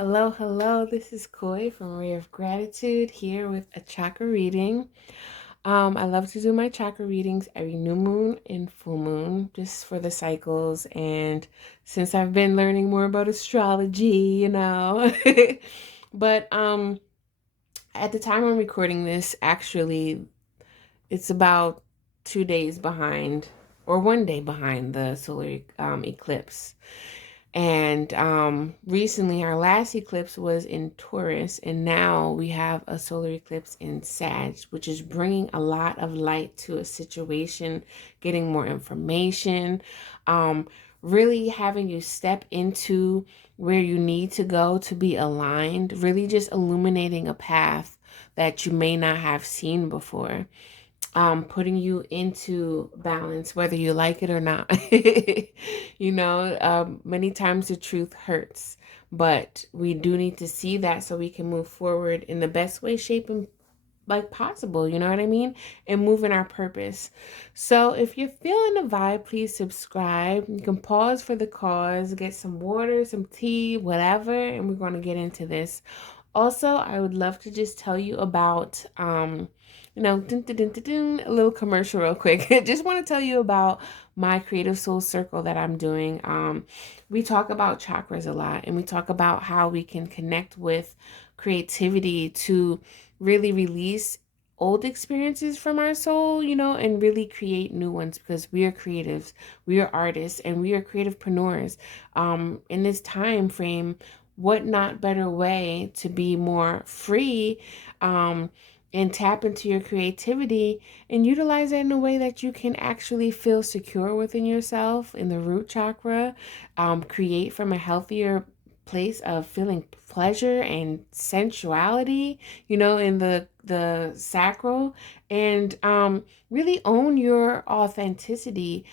Hello, hello. This is Koi from Ray of Gratitude here with a chakra reading. I love to do my chakra readings every new moon and full moon just for the cycles. And since I've been learning more about astrology, but at the time I'm recording this, actually, it's about 2 days behind or one day behind the solar eclipse. And recently, our last eclipse was in Taurus, and now we have a solar eclipse in Sag, which is bringing a lot of light to a situation, getting more information, um, really having you step into where you need to go to be aligned, really just illuminating a path that you may not have seen before, putting you into balance, whether you like it or not. Many times the truth hurts, but we do need to see that so we can move forward in the best way, shape, and like possible, you know what I mean? And move in our purpose. So if you're feeling the vibe, please subscribe. You can pause for the cause, get some water, some tea, whatever, and we're going to get into this. Also, I would love to just tell you about, dun, dun, dun, dun, dun, a little commercial real quick. Just want to tell you about my Creative Soul Circle that I'm doing. We talk about chakras a lot, and we talk about how we can connect with creativity to really release old experiences from our soul, and really create new ones because we are creatives, we are artists, and we are creativepreneurs. In this time frame, what not better way to be more free, and tap into your creativity and utilize it in a way that you can actually feel secure within yourself in the root chakra, create from a healthier place of feeling pleasure and sensuality, in the sacral, and really own your authenticity.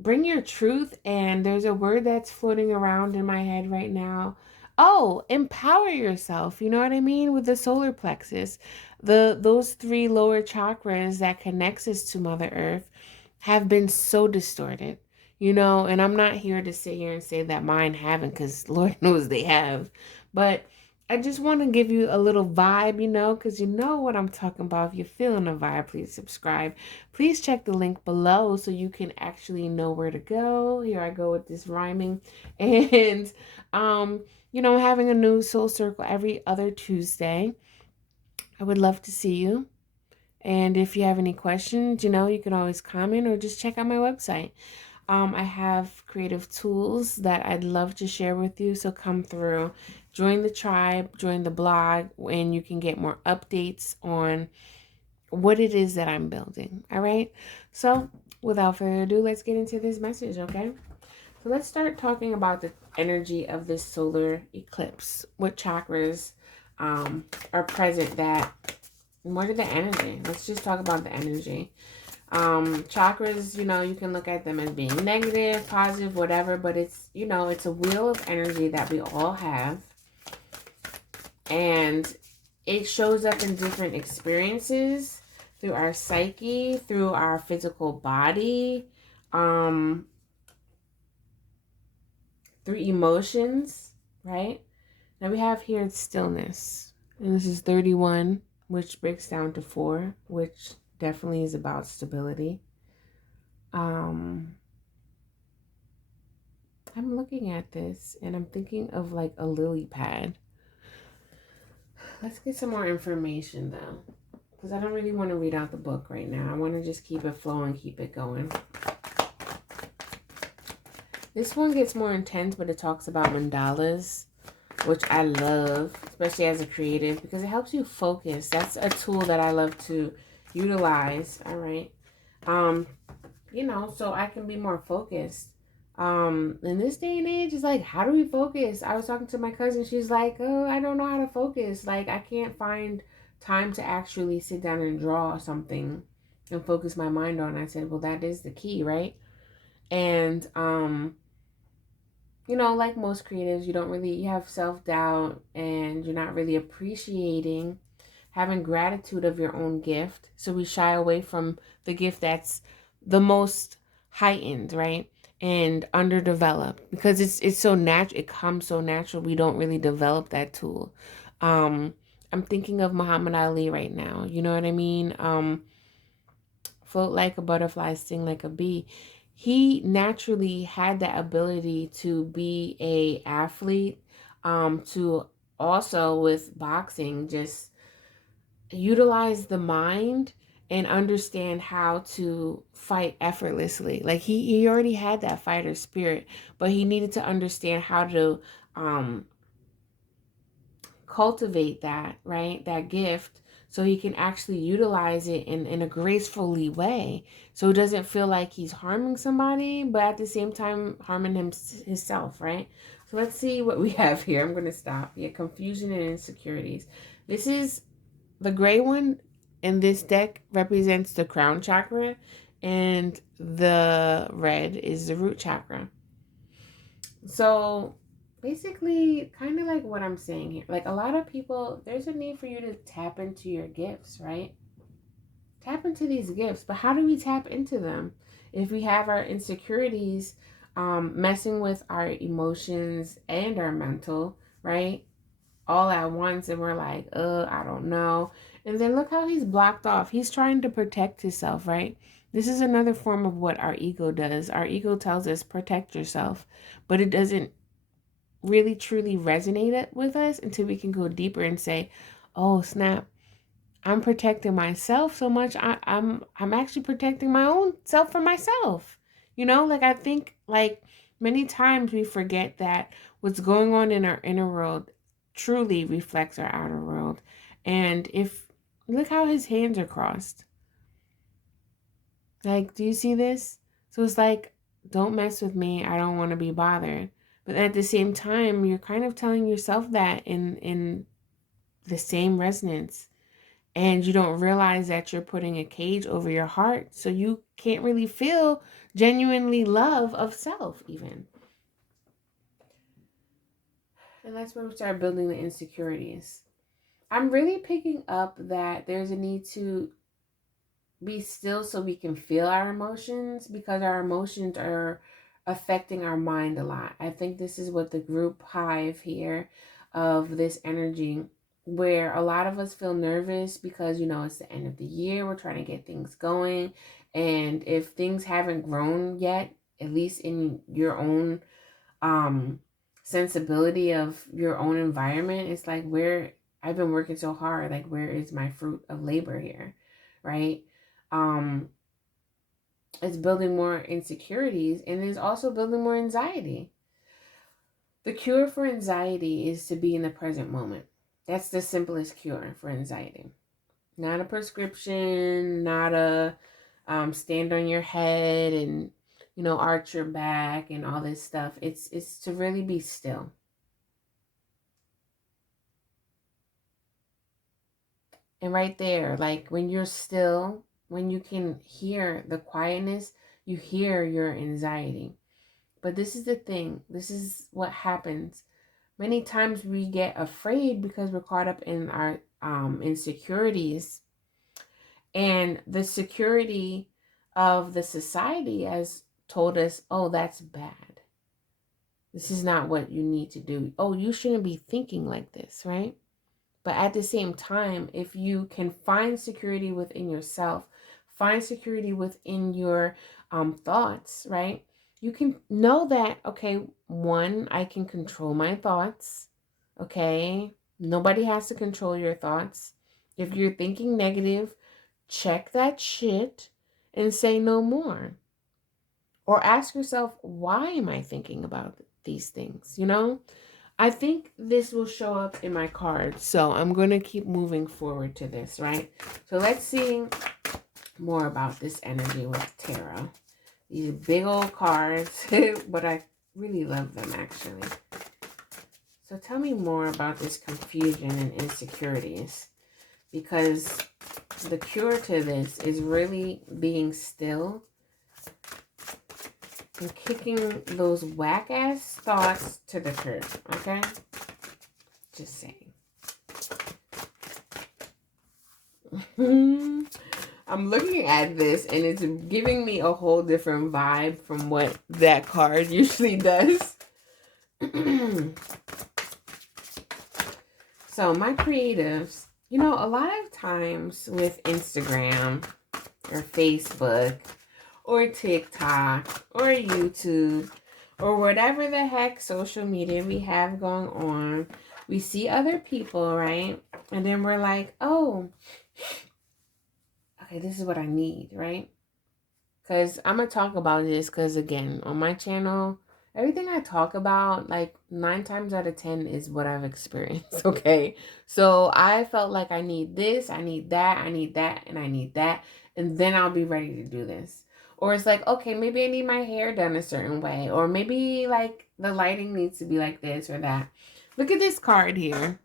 Bring your truth, and there's a word that's floating around in my head right now. Oh, empower yourself. You know what I mean? With the solar plexus, those three lower chakras that connects us to Mother Earth have been so distorted. And I'm not here to sit here and say that mine haven't, because Lord knows they have. But I just want to give you a little vibe, because you know what I'm talking about. If you're feeling a vibe, please subscribe. Please check the link below so you can actually know where to go. Here I go with this rhyming. And, having a new soul circle every other Tuesday. I would love to see you. And if you have any questions, you can always comment or just check out my website. I have creative tools that I'd love to share with you. So come through, join the tribe, join the blog, and you can get more updates on what it is that I'm building. All right. So without further ado, let's get into this message. Okay. So let's start talking about the energy of this solar eclipse. What chakras are present that, what are the energy? Let's just talk about the energy. Chakras, you can look at them as being negative, positive, whatever, but it's a wheel of energy that we all have. And it shows up in different experiences through our psyche, through our physical body, through emotions, right? Now we have here stillness. And this is 31, which breaks down to 4, which definitely is about stability. I'm looking at this and I'm thinking of like a lily pad. Let's get some more information though, because I don't really want to read out the book right now. I want to just keep it flowing, keep it going. This one gets more intense, but it talks about mandalas, which I love, especially as a creative, because it helps you focus. That's a tool that I love to utilize. All right. So I can be more focused. In this day and age, it's like, how do we focus? I was talking to my cousin. She's like, oh, I don't know how to focus. Like, I can't find time to actually sit down and draw something and focus my mind on. I said, well, that is the key, right? And, like most creatives, you have self-doubt and you're not really appreciating having gratitude of your own gift. So we shy away from the gift that's the most heightened, right? and underdeveloped, because it's so natural. It comes so natural. We don't really develop that tool. Um, I'm thinking of Muhammad Ali right now. You know what I mean? Float like a butterfly, sting like a bee. He naturally had that ability to be a athlete, to also with boxing just utilize the mind and understand how to fight effortlessly. Like he already had that fighter spirit, but he needed to understand how to um cultivate that, right? That gift, so he can actually utilize it in a gracefully way. So it doesn't feel like he's harming somebody, but at the same time harming himself, right? So let's see what we have here. I'm going to stop. Yeah, confusion and insecurities. This is the gray one in this deck represents the crown chakra, and the red is the root chakra. So basically, kind of like what I'm saying here, like a lot of people, there's a need for you to tap into your gifts, right? Tap into these gifts. But how do we tap into them if we have our insecurities messing with our emotions and our mental, right? All at once, and we're like, I don't know. And then look how he's blocked off. He's trying to protect himself, right? This is another form of what our ego does. Our ego tells us protect yourself, but it doesn't really truly resonate it with us until we can go deeper and say, oh snap, I'm protecting myself so much. I'm actually protecting my own self from myself. You know, like I think like many times we forget that what's going on in our inner world truly reflects our outer world. And if look how his hands are crossed. Like, do you see this? So it's like, don't mess with me. I don't want to be bothered. But at the same time, you're kind of telling yourself that in the same resonance, and you don't realize that you're putting a cage over your heart, so you can't really feel genuinely love of self even. And that's when we start building the insecurities. I'm really picking up that there's a need to be still so we can feel our emotions, because our emotions are affecting our mind a lot. I think this is what the group hive here of this energy, where a lot of us feel nervous because, you know, it's the end of the year, we're trying to get things going, and if things haven't grown yet, at least in your own sensibility of your own environment, it's like, where I've been working so hard, like where is my fruit of labor here, right? um it's building more insecurities, and it's also building more anxiety. The cure for anxiety is to be in the present moment. That's the simplest cure for anxiety. Not a prescription, not a stand on your head and, you know, arch your back and all this stuff. It's to really be still. And right there, like when you're still, when you can hear the quietness, you hear your anxiety. But this is the thing. This is what happens. Many times we get afraid because we're caught up in our insecurities, and the security of the society has told us, oh, that's bad. This is not what you need to do. Oh, you shouldn't be thinking like this, right? But at the same time, if you can find security within yourself, find security within your thoughts, right? You can know that, okay, one, I can control my thoughts, okay? Nobody has to control your thoughts. If you're thinking negative, check that shit and say no more. Or ask yourself, why am I thinking about these things, you know? I think this will show up in my cards. So I'm going to keep moving forward to this, right? So let's see more about this energy with tarot. These big old cards, but I really love them actually. So tell me more about this confusion and insecurities, because the cure to this is really being still and kicking those whack-ass thoughts to the curb, okay? Just saying. I'm looking at this and it's giving me a whole different vibe from what that card usually does. So my creatives, you know, a lot of times with Instagram or Facebook or TikTok or YouTube or whatever the heck social media we have going on, we see other people, right? And then we're like, oh, okay, this is what I need, right? Because I'm going to talk about this because, again, on my channel, everything I talk about, like 9 times out of 10 is what I've experienced, okay? So I felt like I need this, I need that, I need that, and I need that. And then I'll be ready to do this. Or it's like, okay, maybe I need my hair done a certain way. Or maybe like the lighting needs to be like this or that. Look at this card here.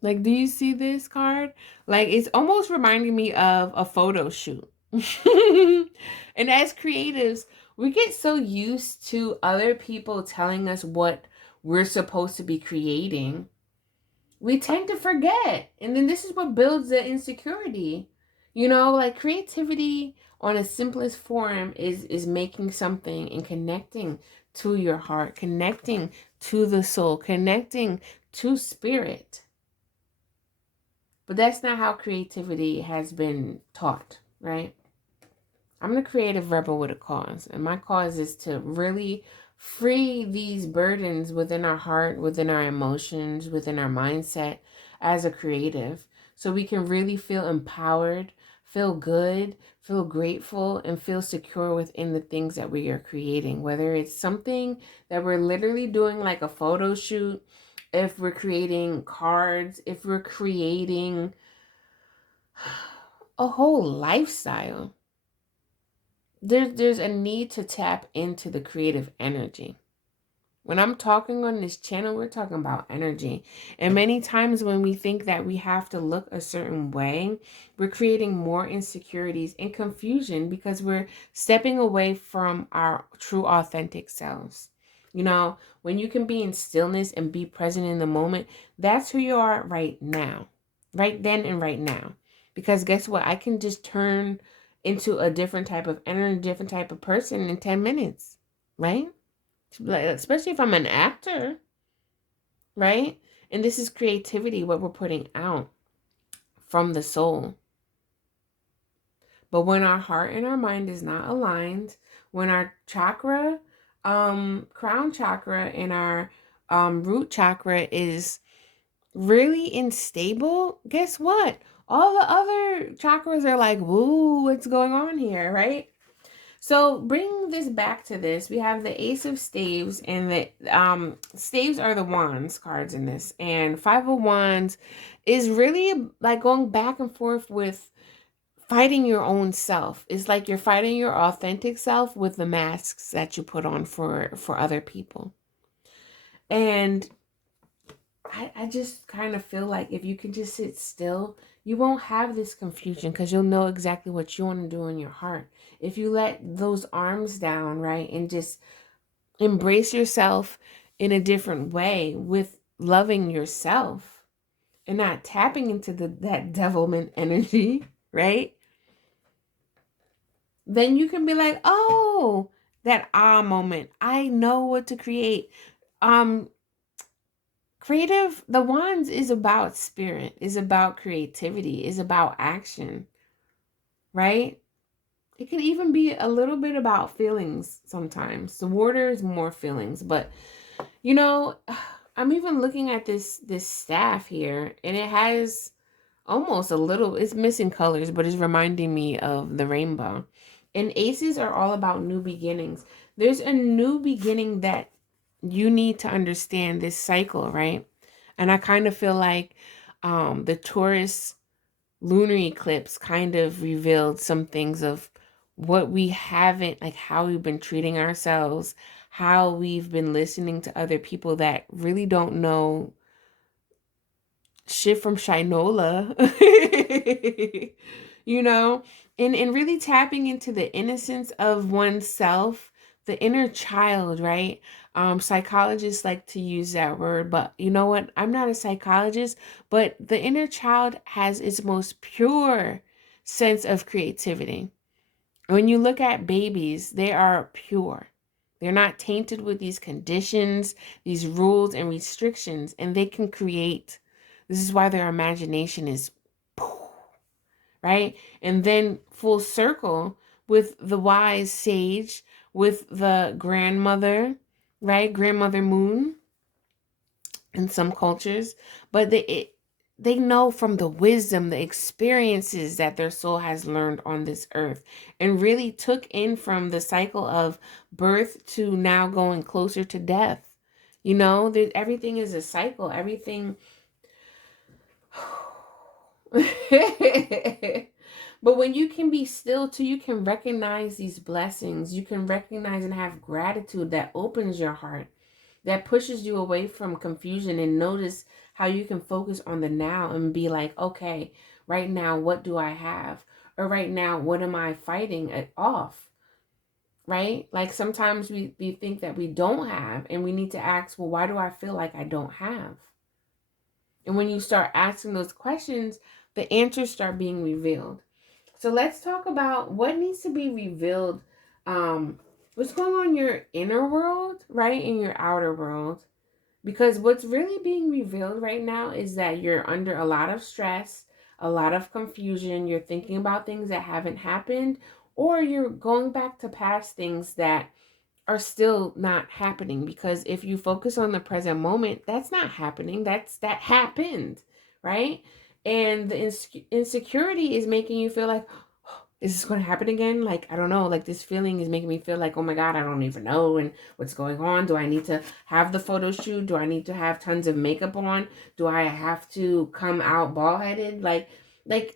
Like, do you see this card? Like, it's almost reminding me of a photo shoot. And as creatives, we get so used to other people telling us what we're supposed to be creating, we tend to forget. And then this is what builds the insecurity. You know, like creativity on its simplest form is making something and connecting to your heart, connecting to the soul, connecting to spirit. But that's not how creativity has been taught, right? I'm the creative rebel with a cause. And my cause is to really free these burdens within our heart, within our emotions, within our mindset as a creative. So we can really feel empowered, feel good, feel grateful, and feel secure within the things that we are creating. Whether it's something that we're literally doing like a photo shoot, if we're creating cards, if we're creating a whole lifestyle. There's a need to tap into the creative energy. When I'm talking on this channel, we're talking about energy. And many times when we think that we have to look a certain way, we're creating more insecurities and confusion because we're stepping away from our true authentic selves. You know, when you can be in stillness and be present in the moment, that's who you are right now. Right then and right now. Because guess what? I can just turn into a different type of energy, different type of person in 10 minutes, right? Like, especially if I'm an actor, right? And this is creativity, what we're putting out from the soul. But when our heart and our mind is not aligned, when our chakra, crown chakra and our root chakra is really unstable, guess what? All the other chakras are like, woo, what's going on here, right? So bring this back to this. We have the Ace of Staves, and the Staves are the wands cards in this. And Five of Wands is really like going back and forth with fighting your own self. It's like you're fighting your authentic self with the masks that you put on for other people. And I just kind of feel like if you can just sit still, you won't have this confusion because you'll know exactly what you want to do in your heart. If you let those arms down, right, and just embrace yourself in a different way with loving yourself and not tapping into that devilment energy, right? Then you can be like, oh, that moment. I know what to create. Um, the wands is about spirit, is about creativity, is about action, right? It can even be a little bit about feelings sometimes. The water is more feelings, but you know, I'm even looking at this staff here, and it has almost a little, it's missing colors, but it's reminding me of the rainbow. And aces are all about new beginnings. There's a new beginning that you need to understand this cycle, right? And I kind of feel like the Taurus lunar eclipse kind of revealed some things of what we haven't, like how we've been treating ourselves, how we've been listening to other people that really don't know shit from Shinola, you know, and really tapping into the innocence of oneself, the inner child, right? Psychologists like to use that word, but you know what? I'm not a psychologist, but the inner child has its most pure sense of creativity. When you look at babies, they are pure. They're not tainted with these conditions, these rules and restrictions, and they can create. This is why their imagination is, right? And then full circle with the wise sage, with the grandmother, right? Grandmother Moon in some cultures, but they know from the wisdom, the experiences that their soul has learned on this earth, and really took in from the cycle of birth to now going closer to death. You know, everything is a cycle. Everything. But when you can be still too, you can recognize these blessings. You can recognize and have gratitude that opens your heart, that pushes you away from confusion, and notice how you can focus on the now and be like, okay, right now, what do I have? Or right now, what am I fighting off? Right? Like sometimes we think that we don't have, and we need to ask, well, why do I feel like I don't have? And when you start asking those questions, the answers start being revealed. So let's talk about what needs to be revealed. What's going on in your inner world, right? In your outer world. Because what's really being revealed right now is that you're under a lot of stress, a lot of confusion. You're thinking about things that haven't happened, or you're going back to past things that are still not happening. Because if you focus on the present moment, that's not happening. That happened, right? And the insecurity is making you feel like, is this going to happen again? Like, I don't know. Like, this feeling is making me feel like, oh my God, I don't even know. And what's going on? Do I need to have the photo shoot? Do I need to have tons of makeup on? Do I have to come out bald headed? Like,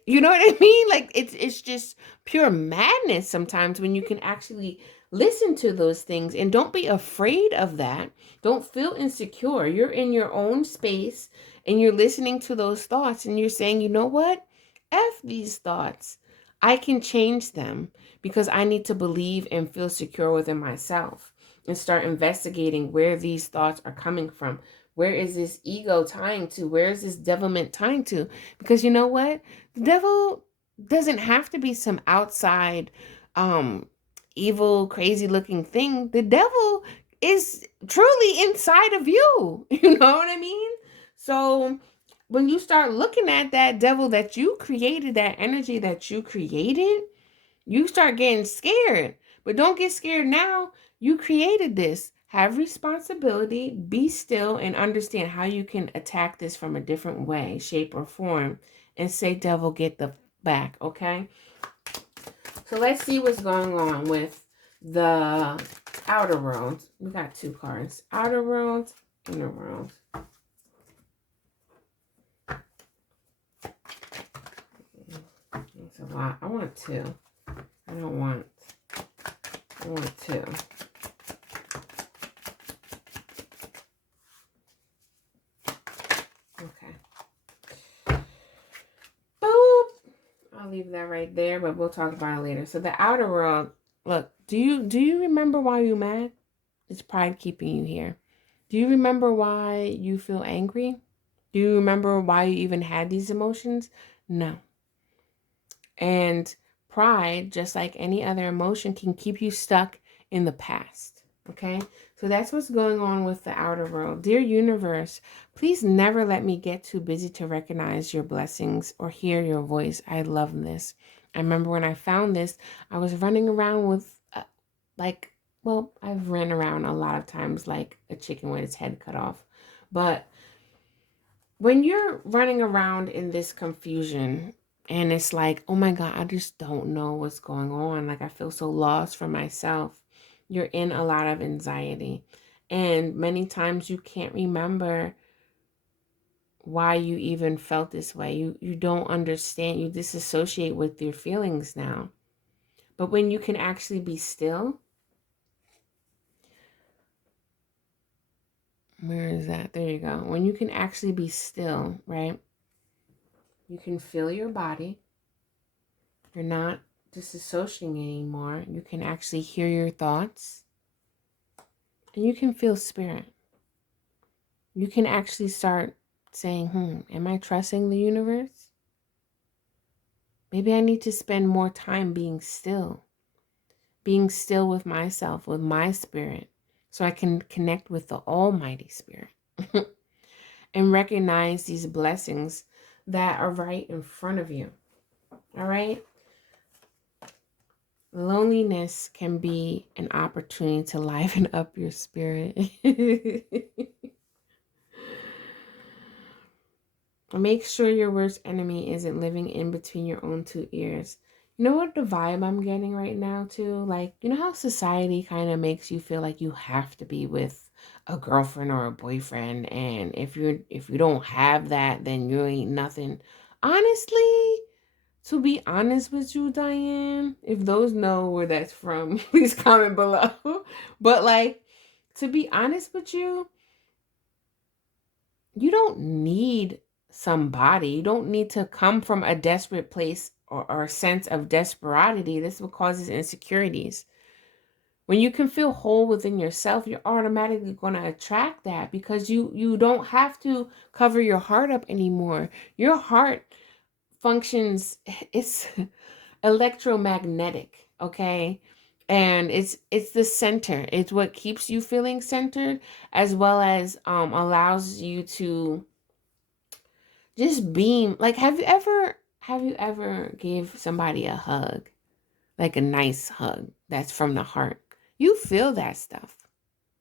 you know what I mean? Like, it's just pure madness sometimes when you can actually listen to those things, and don't be afraid of that. Don't feel insecure. You're in your own space and you're listening to those thoughts, and you're saying, you know what? F these thoughts. I can change them because I need to believe and feel secure within myself, and start investigating where these thoughts are coming from. Where is this ego tying to? Where is this devilment tying to? Because you know what? The devil doesn't have to be some outside, evil, crazy looking thing. The devil is truly inside of you. You know what I mean? So when you start looking at that devil that you created, that energy that you created, you start getting scared. But don't get scared now. You created this. Have responsibility, be still, and understand how you can attack this from a different way, shape, or form. And say, devil, get the back, okay? So let's see what's going on with the outer world. We got two cards. Outer world, inner world. That's a lot. I want two. I want two. Okay. Boop. I'll leave that right there, but we'll talk about it later. So the outer world, look, do you remember why you're mad? It's pride keeping you here. Do you remember why you feel angry? Do you remember why you even had these emotions? No. And pride, just like any other emotion, can keep you stuck in the past. Okay? So that's what's going on with the outer world. Dear universe, please never let me get too busy to recognize your blessings or hear your voice. I love this. I remember when I found this, I was running around with well, I've ran around a lot of times like a chicken with its head cut off. But when you're running around in this confusion, and it's like, oh my God, I just don't know what's going on. Like, I feel so lost for myself. You're in a lot of anxiety. And many times you can't remember why you even felt this way. You don't understand. You disassociate with your feelings now. But when you can actually be still, where is that? There you go. When you can actually be still, right? You can feel your body. You're not disassociating anymore. You can actually hear your thoughts. And you can feel spirit. You can actually start saying, am I trusting the universe? Maybe I need to spend more time being still with myself, with my spirit, so I can connect with the Almighty Spirit and recognize these blessings that are right in front of you. All right? Loneliness can be an opportunity to liven up your spirit. Make sure your worst enemy isn't living in between your own two ears. You know what the vibe I'm getting right now too? Like, you know how society kind of makes you feel like you have to be with a girlfriend or a boyfriend, and if you don't have that, then you ain't nothing. Honestly, to be honest with you, Diane, if those know where that's from, please comment below. But like, to be honest with you, you don't need somebody. You don't need to come from a desperate place or a sense of desperatity. This is what causes insecurities. When you can feel whole within yourself, you're automatically going to attract that, because you don't have to cover your heart up anymore. Your heart functions, it's electromagnetic, okay? And it's the center. It's what keeps you feeling centered, as well as allows you to just beam. Like, have you ever gave somebody a hug, like a nice hug that's from the heart? You feel that stuff,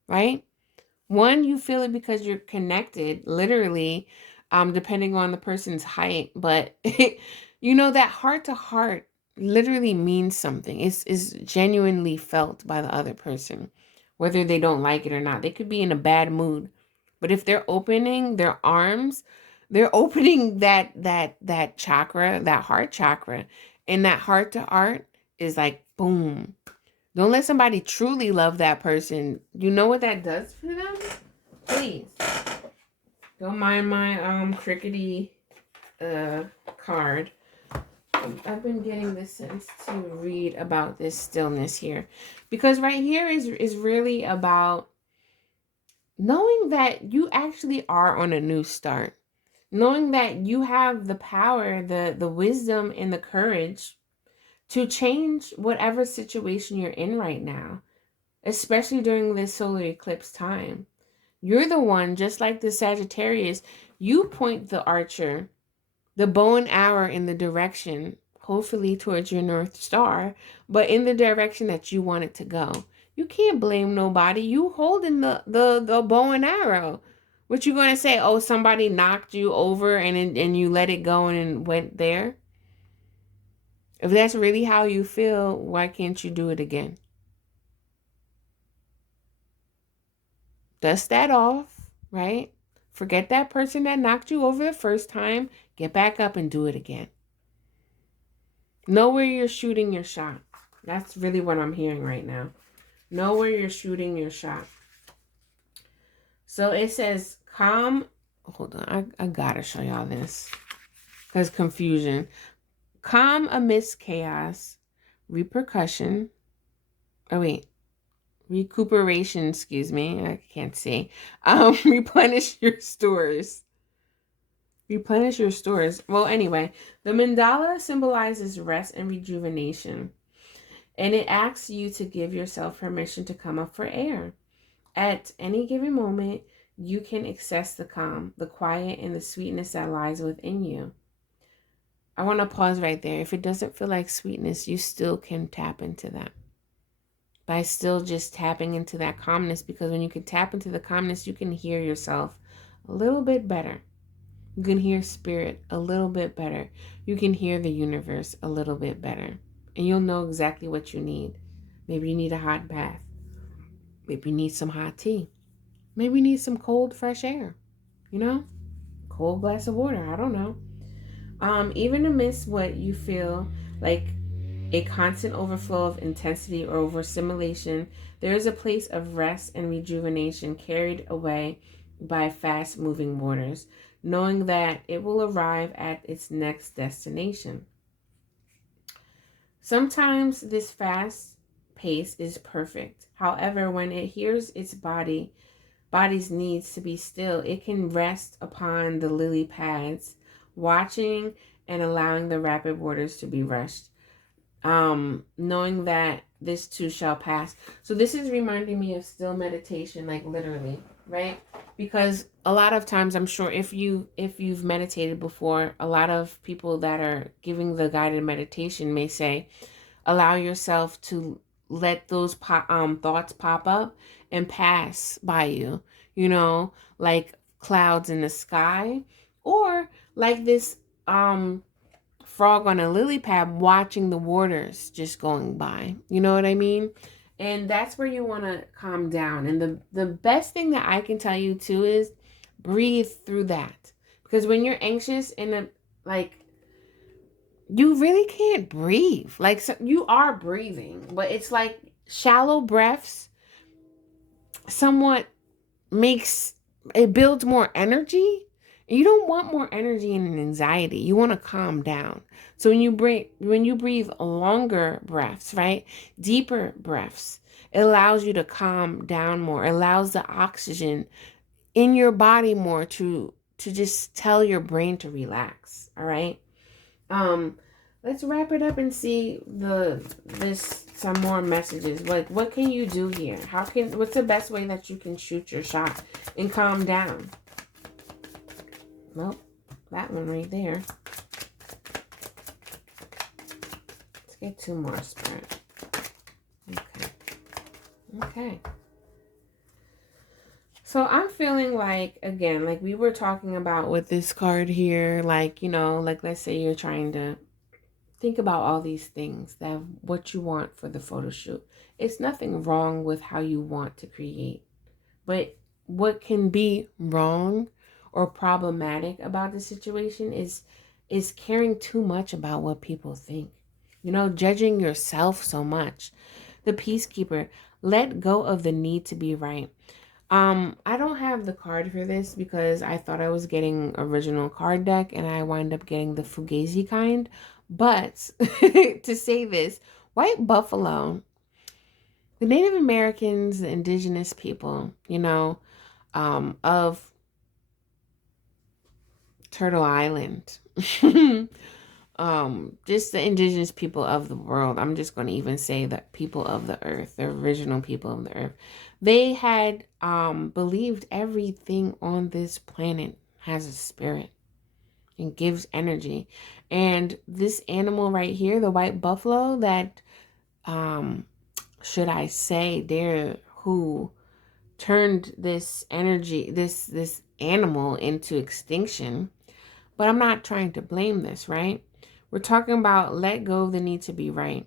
right? One, you feel it because you're connected, literally, depending on the person's height. But you know that heart to heart literally means something. It's is genuinely felt by the other person, whether they don't like it or not. They could be in a bad mood, but if they're opening their arms, they're opening that chakra, that heart chakra, and that heart to heart is like boom. Don't let somebody truly love that person. You know what that does for them? Please. Don't mind my crickety card. I've been getting this sense to read about this stillness here. Because right here is really about knowing that you actually are on a new start. Knowing that you have the power, the wisdom, and the courage to change whatever situation you're in right now, especially during this solar eclipse time. You're the one, just like the Sagittarius, you point the archer, the bow and arrow in the direction, hopefully towards your North Star, but in the direction that you want it to go. You can't blame nobody. You holding the bow and arrow. What you gonna say? Oh, somebody knocked you over and you let it go and went there? If that's really how you feel, why can't you do it again? Dust that off, right? Forget that person that knocked you over the first time. Get back up and do it again. Know where you're shooting your shot. That's really what I'm hearing right now. Know where you're shooting your shot. So it says, calm. Hold on. I gotta show y'all this. Because confusion. Calm amidst chaos. Repercussion. Oh, wait. Recuperation, excuse me. I can't see. Replenish your stores. Replenish your stores. Well, anyway, the mandala symbolizes rest and rejuvenation, and it asks you to give yourself permission to come up for air. At any given moment, you can access the calm, the quiet, and the sweetness that lies within you. I want to pause right there. If it doesn't feel like sweetness, you still can tap into that by still just tapping into that calmness, because when you can tap into the calmness, you can hear yourself a little bit better. You can hear spirit a little bit better. You can hear the universe a little bit better. And you'll know exactly what you need. Maybe you need a hot bath. Maybe you need some hot tea. Maybe you need some cold, fresh air. You know? Cold glass of water. I don't know. Even amidst what you feel like a constant overflow of intensity or overstimulation, there is a place of rest and rejuvenation carried away by fast-moving waters, knowing that it will arrive at its next destination. Sometimes this fast pace is perfect. However, when it hears its body's needs to be still, it can rest upon the lily pads, watching and allowing the rapid waters to be rushed. Knowing that this too shall pass. So this is reminding me of still meditation, like literally, right? Because a lot of times, I'm sure if you've meditated before, a lot of people that are giving the guided meditation may say, allow yourself to let those thoughts pop up and pass by you, like clouds in the sky, or like this frog on a lily pad watching the waters just going by. You know what I mean? And that's where you want to calm down. And the best thing that I can tell you too is breathe through that. Because when you're anxious and like you really can't breathe. Like, so you are breathing, but it's like shallow breaths somewhat makes it builds more energy. You don't want more energy and anxiety. You want to calm down. So when you breathe longer breaths, right? Deeper breaths, it allows you to calm down more. It allows the oxygen in your body more to just tell your brain to relax. All right. Um, let's wrap it up and see this some more messages. Like, what can you do here? What's the best way that you can shoot your shot and calm down? Well, that one right there. Let's get two more, Spirit. Okay. So I'm feeling like, again, like we were talking about with this card here, like, like let's say you're trying to think about all these things that what you want for the photo shoot. It's nothing wrong with how you want to create. But what can be wrong or problematic about the situation is caring too much about what people think. Judging yourself so much. The Peacekeeper, let go of the need to be right. I don't have the card for this because I thought I was getting original card deck and I wind up getting the Fugazi kind. But to say this, white buffalo, the Native Americans, the indigenous people, of Turtle Island, just the indigenous people of the world. I'm just going to even say that people of the earth, the original people of the earth, they had believed everything on this planet has a spirit and gives energy. And this animal right here, the white buffalo, that should I say, there who turned this energy, this animal into extinction. But I'm not trying to blame this, right? We're talking about let go of the need to be right.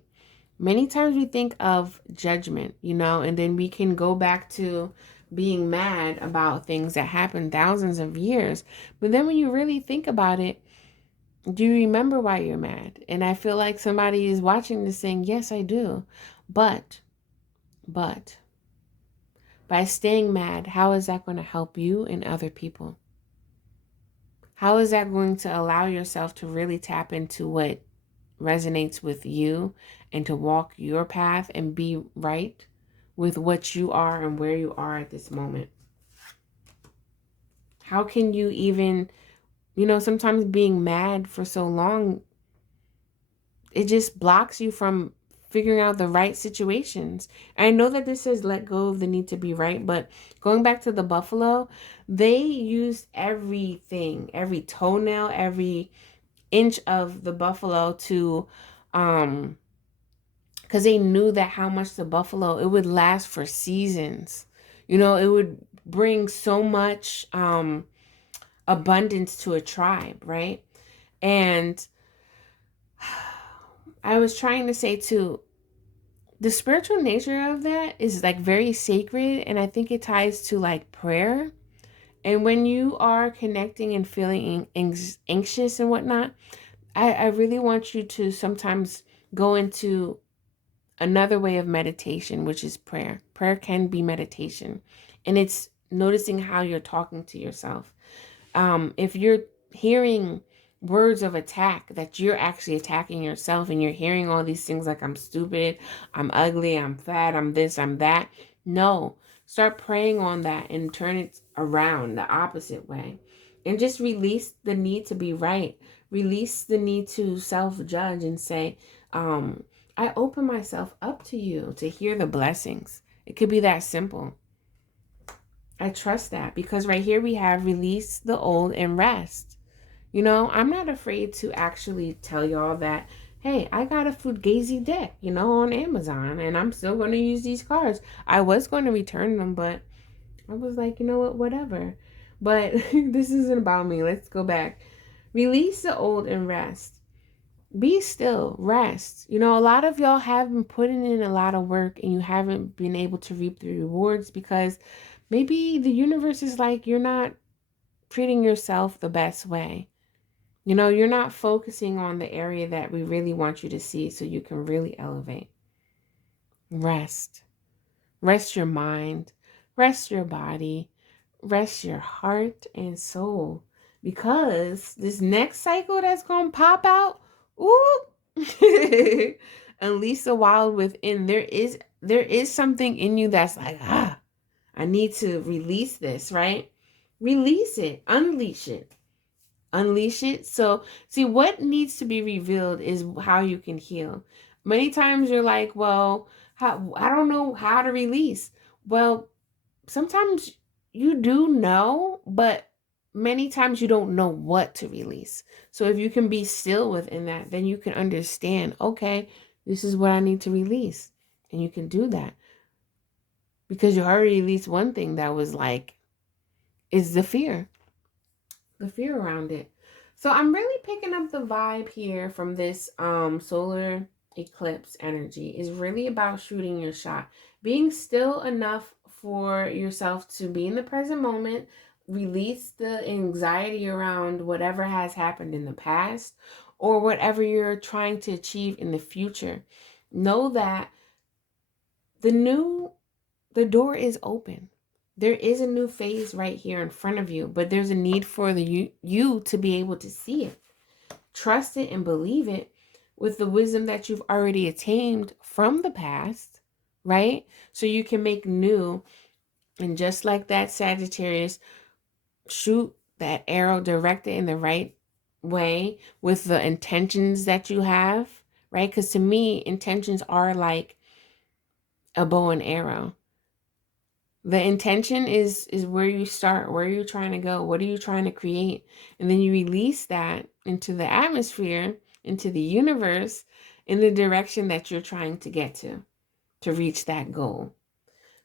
Many times we think of judgment, and then we can go back to being mad about things that happened thousands of years. But then when you really think about it, do you remember why you're mad? And I feel like somebody is watching this saying, yes, I do. But by staying mad, how is that going to help you and other people? How is that going to allow yourself to really tap into what resonates with you and to walk your path and be right with what you are and where you are at this moment? How can you even, sometimes being mad for so long, it just blocks you from figuring out the right situations. I know that this says let go of the need to be right, but going back to the buffalo, they used everything, every toenail, every inch of the buffalo to because they knew that how much the buffalo, it would last for seasons. It would bring so much abundance to a tribe, right? And I was trying to say too, the spiritual nature of that is like very sacred, and I think it ties to like prayer. And when you are connecting and feeling anxious and whatnot, I really want you to sometimes go into another way of meditation, which is prayer. Prayer can be meditation, and it's noticing how you're talking to yourself. If you're hearing words of attack, that you're actually attacking yourself, and you're hearing all these things like I'm stupid, I'm ugly, I'm fat, I'm this, I'm that. No, start praying on that and turn it around the opposite way, and just release the need to be right. Release the need to self-judge and say, I open myself up to you to hear the blessings. It could be that simple. I trust that, because right here we have release the old and rest. I'm not afraid to actually tell y'all that, hey, I got a Fugazi deck, on Amazon, and I'm still going to use these cards. I was going to return them, but I was like, you know what, whatever. But this isn't about me. Let's go back. Release the old and rest. Be still, rest. A lot of y'all have been putting in a lot of work and you haven't been able to reap the rewards because maybe the universe is like, you're not treating yourself the best way. You're not focusing on the area that we really want you to see so you can really elevate. Rest. Rest your mind. Rest your body. Rest your heart and soul. Because this next cycle that's going to pop out, ooh, unleash the wild within. There is something in you that's like, I need to release this, right? Release it. Unleash it. Unleash it. So, see, what needs to be revealed is how you can heal. Many times you're like, well, I don't know how to release. Well, sometimes you do know, but many times you don't know what to release. So if you can be still within that, then you can understand, okay, this is what I need to release. And you can do that because you already released one thing that was like, is the fear around it. So I'm really picking up the vibe here from this solar eclipse energy is really about shooting your shot, being still enough for yourself to be in the present moment, release the anxiety around whatever has happened in the past or whatever you're trying to achieve in the future. Know that the door is open. There is a new phase right here in front of you, but there's a need for you to be able to see it, trust it, and believe it with the wisdom that you've already attained from the past, right? So you can make new. And just like that Sagittarius, shoot that arrow directed in the right way with the intentions that you have, right? Because to me, intentions are like a bow and arrow. The intention is where you start, where you're trying to go, what are you trying to create, and then you release that into the atmosphere, into the universe, in the direction that you're trying to get to reach that goal.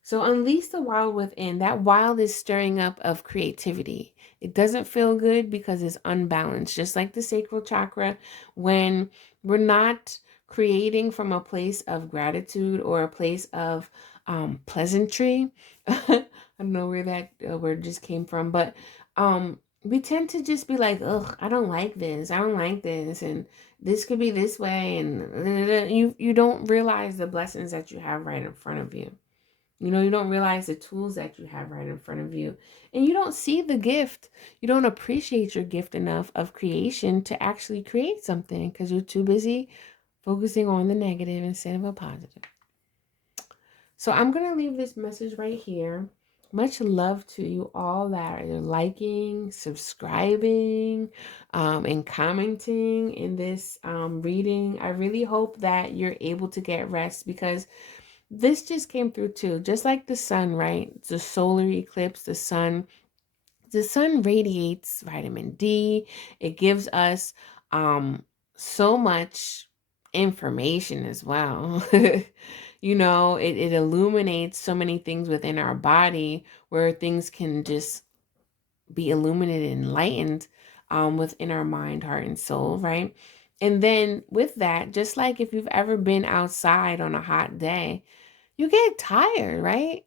So unleash the wild within. That wild is stirring up of creativity. It doesn't feel good because it's unbalanced, just like the sacral chakra. When we're not creating from a place of gratitude or a place of pleasantry, I don't know where that word just came from, but we tend to just be like, ugh, I don't like this. I don't like this. And this could be this way. And you don't realize the blessings that you have right in front of you. You don't realize the tools that you have right in front of you. And you don't see the gift. You don't appreciate your gift enough of creation to actually create something because you're too busy focusing on the negative instead of a positive. So I'm going to leave this message right here. Much love to you all that are liking, subscribing, and commenting in this reading. I really hope that you're able to get rest because this just came through too. Just like the sun, right? The solar eclipse, the sun radiates vitamin D. It gives us so much information as well. It illuminates so many things within our body where things can just be illuminated and enlightened within our mind, heart, and soul, right? And then with that, just like if you've ever been outside on a hot day, you get tired, right?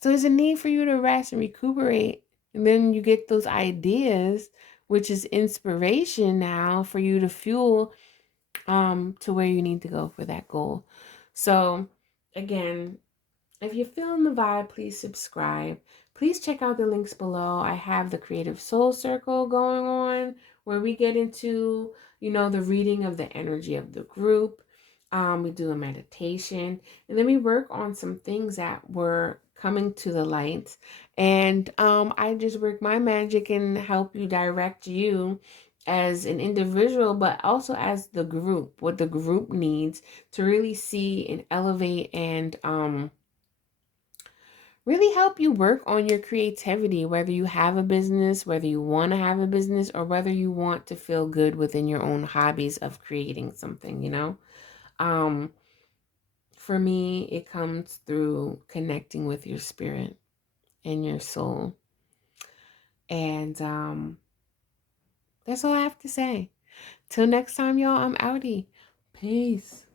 So there's a need for you to rest and recuperate. And then you get those ideas, which is inspiration now for you to fuel to where you need to go for that goal. So again, if you're feeling the vibe, please subscribe. Please check out the links below. I have the Creative Soul Circle going on where we get into, the reading of the energy of the group. We do a meditation and then we work on some things that were coming to the light. And I just work my magic and help you direct you as an individual, but also as the group, what the group needs to really see and elevate and really help you work on your creativity, whether you have a business, whether you want to have a business, or whether you want to feel good within your own hobbies of creating something, you know? Um, for me, it comes through connecting with your spirit and your soul. And that's all I have to say. Till next time, y'all, I'm outie. Peace.